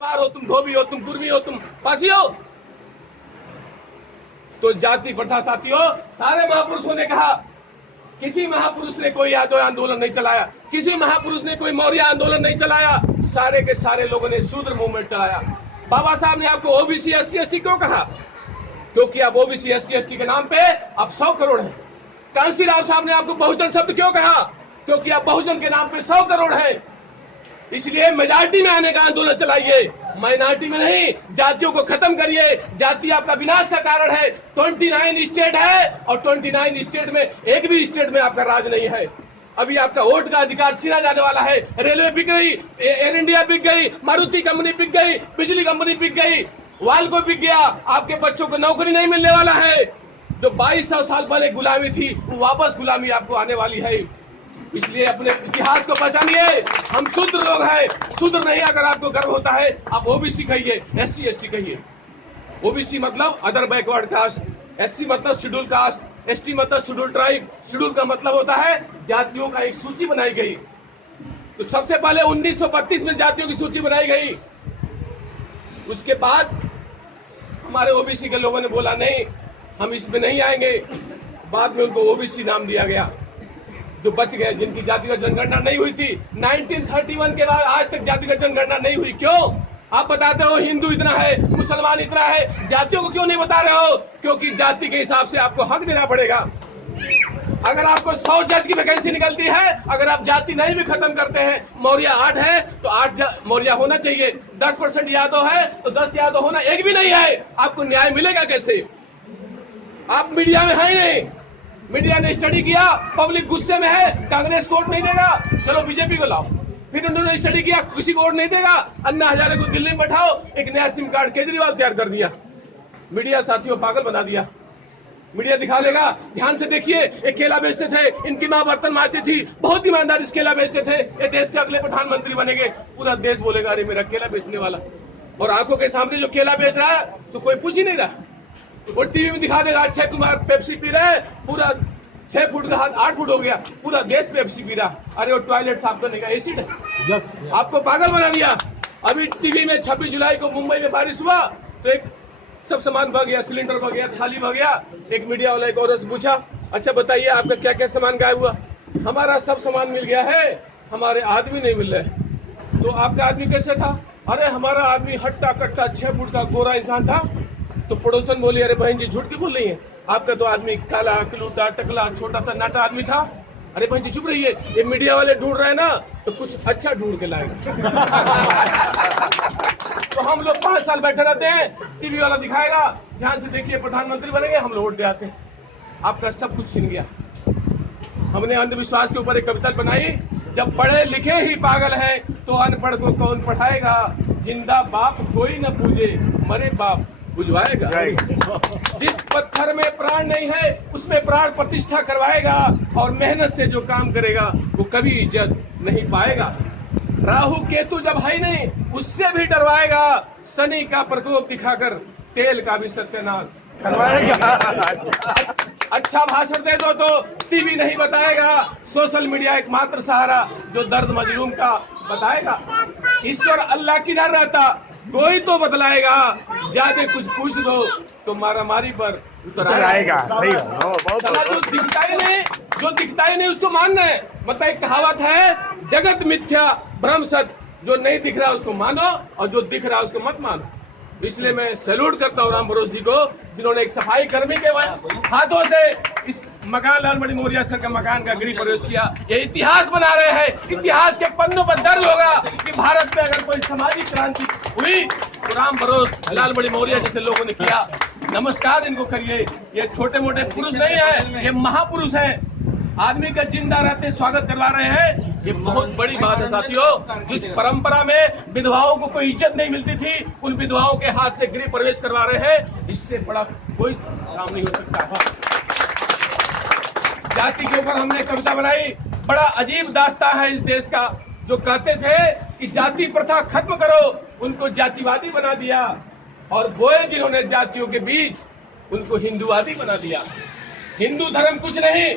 हो, तुम धोबी हो, तुम कुर्मी हो, तुम पासी हो। तो जाति प्रथा साथियों, सारे महापुरुषों ने कहा, किसी महापुरुष ने कोई यादव आंदोलन नहीं चलाया, किसी महापुरुष ने कोई मौर्य आंदोलन नहीं चलाया, सारे के सारे लोगों ने शूद्र मूवमेंट चलाया। बाबा साहब ने आपको ओबीसी एससी एसटी क्यों कहा? क्योंकि आप ओबीसी एससी एसटी के नाम पे आप 100 करोड़ हैं। कांसी राव साहब ने आपको बहुजन शब्द क्यों कहा? क्योंकि आप बहुजन के नाम पे 100 करोड़ हैं। इसलिए मेजॉरिटी में आने का आंदोलन चलाइए, माइनॉरिटी में नहीं। जातियों को खत्म करिए, जाति आपका विनाश का कारण है। 29 स्टेट है और 29 स्टेट में एक भी स्टेट में आपका राज नहीं है। अभी आपका वोट का अधिकार छीना जाने वाला है। रेलवे बिक गई, एयर इंडिया बिक गई, मारुति कंपनी बिक गई, बिजली कंपनी बिक गई, वाल्को बिक गया। आपके बच्चों को नौकरी नहीं मिलने वाला है। जो 2200 साल पहले गुलामी थी, वो वापस गुलामी आपको आने वाली है। इसलिए अपने इतिहास को पहचानिए। हम शूद्र लोग हैं, शूद्र नहीं। अगर आपको गर्व होता है, आप ओबीसी कहिए, एससी एसटी कहिए। ओबीसी मतलब अदर बैकवर्ड कास्ट, एससी मतलब शेड्यूल कास्ट, एसटी मतलब शेड्यूल ट्राइब। शेड्यूल का मतलब होता है जातियों का एक सूची बनाई गई। तो सबसे पहले 1932 में जातियों की सूची बनाई गई। उसके बाद हमारे ओबीसी के लोगों ने बोला नहीं, हम इसमें नहीं आएंगे। बाद में उनको ओबीसी नाम दिया गया। जो बच गए, जिनकी जातिगत जनगणना नहीं हुई थी, 1931 के बाद आज तक जातिगत जनगणना नहीं हुई। क्यों? आप बताते हो हिंदू इतना है, मुसलमान इतना है, जातियों को क्यों नहीं बता रहे हो? क्योंकि जाति के हिसाब से आपको हक देना पड़ेगा। अगर आपको 100 जज की वैकेंसी निकलती है, अगर आप जाति नहीं भी खत्म करते हैं, मौर्य 8 है तो 8 मौर्य होना चाहिए। 10% यादव है तो 10 यादव होना, एक भी नहीं है। आपको न्याय मिलेगा कैसे? आप मीडिया में है ही नहीं। मीडिया ने स्टडी किया, पब्लिक गुस्से में है, कांग्रेस को वोट नहीं देगा, चलो बीजेपी को लाओ। फिर उन्होंने स्टडी किया, किसी को वोट नहीं देगा, अन्ना हजारे को दिल्ली में बैठाओ, एक नया सिम कार्ड केजरीवाल तैयार कर दिया। मीडिया साथियों पागल बना दिया। मीडिया दिखा देगा। ध्यान से देखिए, एक केला बेचते थे, इनकी मां बर्तन मारती थी, बहुत ईमानदारी से केला बेचते थे। ये देश के अगले प्रधानमंत्री बनेंगे, पूरा देश बोलेगा अरे मेरा केला बेचने वाला। और आंखों के सामने जो केला बेच रहा है तो कोई पूछ ही नहीं रहा। वो टीवी में दिखा देगा अक्षय कुमार पेप्सी पी रहे, पूरा 6 फुट का हाथ 8 फुट हो गया, पूरा देश पेप्सी पी रहा। अरे वो टॉयलेट साफ करने का एसिड है। आपको पागल बना दिया। अभी टीवी में 26 जुलाई को मुंबई में बारिश हुआ तो एक सब सामान बह गया, सिलेंडर बह गया, थाली बह गया। एक मीडिया वाला एक औरत से पूछा, अच्छा बताइए आपका क्या क्या सामान गायब हुआ? हमारा सब सामान मिल गया है, हमारे आदमी नहीं मिल रहे। तो आपका आदमी कैसे था? अरे हमारा आदमी हट्टा कट्टा 6 फुट का गोरा इंसान था। तो पड़ोसन बोली, अरे बहन जी झूठ क्यों बोल रही है? आपका तो आदमी काला कलूटा टकला छोटा सा नाटा आदमी था। अरे बहन जी चुप रहिए, ये मीडिया वाले ढूंढ रहे हैं ना, तो कुछ अच्छा ढूंढ के लाएगा। तो हम लोग 5 साल बैठे रहते हैं, टीवी वाला दिखाएगा, ध्यान से देखिए प्रधानमंत्री बनेंगे, हम लोग वोट दे आते हैं। आपका सब कुछ छिन गया। हमने अंधविश्वास के ऊपर एक कविता बनाई, जब पढ़े लिखे ही पागल है तो अनपढ़ को कौन पढ़ाएगा। जिंदा बाप कोई न पूजे, मरे बाप बुझवाएगा। जिस पत्थर में प्राण नहीं है उसमें प्राण प्रतिष्ठा करवाएगा, और मेहनत से जो काम करेगा वो कभी इज्जत नहीं पाएगा। राहु केतु जब है नहीं उससे भी डरवाएगा, शनि का प्रकोप दिखाकर तेल का भी सत्यानाश करवाएगा। अच्छा भाषण दे दो तो टीवी नहीं बताएगा, सोशल मीडिया एकमात्र सहारा जो दर्द मजलूम का बताएगा। ईश्वर अल्लाह किधर रहता कोई तो बतलाएगा, ज्यादा कुछ पूछ दो तो मारामारी पर उतर आएगा। जो दिखता ही नहीं उसको मानना है। मतलब एक कहावत है, जगत मिथ्या भ्रम सत्य, जो नहीं दिख रहा उसको मानो और जो दिख रहा उसको मत मानो। इसलिए मैं सैल्यूट करता हूँ राम भरोसे जी को, जिन्होंने एक सफाई कर्मी के हाथों से इस मकान लालमणि मौर्य सर का मकान का गृह प्रवेश किया। ये इतिहास बना रहे हैं। इतिहास के पन्नों पर दर्ज होगा कि भारत में अगर कोई सामाजिक क्रांति हुई तो राम भरोसे लालमणि मौर्य जैसे लोगों ने किया। नमस्कार इनको करिए। ये छोटे मोटे पुरुष नहीं है, ये महापुरुष हैं। आदमी का जिंदा रहते स्वागत करवा रहे हैं, ये बहुत बड़ी बात है साथियों। जिस परंपरा में विधवाओं को कोई इज्जत नहीं मिलती थी, उन विधवाओं के हाथ से गृह प्रवेश करवा रहे हैं। इससे बड़ा कोई काम नहीं हो सकता। जाति के ऊपर हमने कविता बनाई। बड़ा अजीब दास्तां है इस देश का, जो कहते थे कि जाति प्रथा खत्म करो, उनको जातिवादी बना दिया, और बोए जिन्होंने जातियों के बीच उनको हिंदूवादी बना दिया। हिंदू धर्म कुछ नहीं,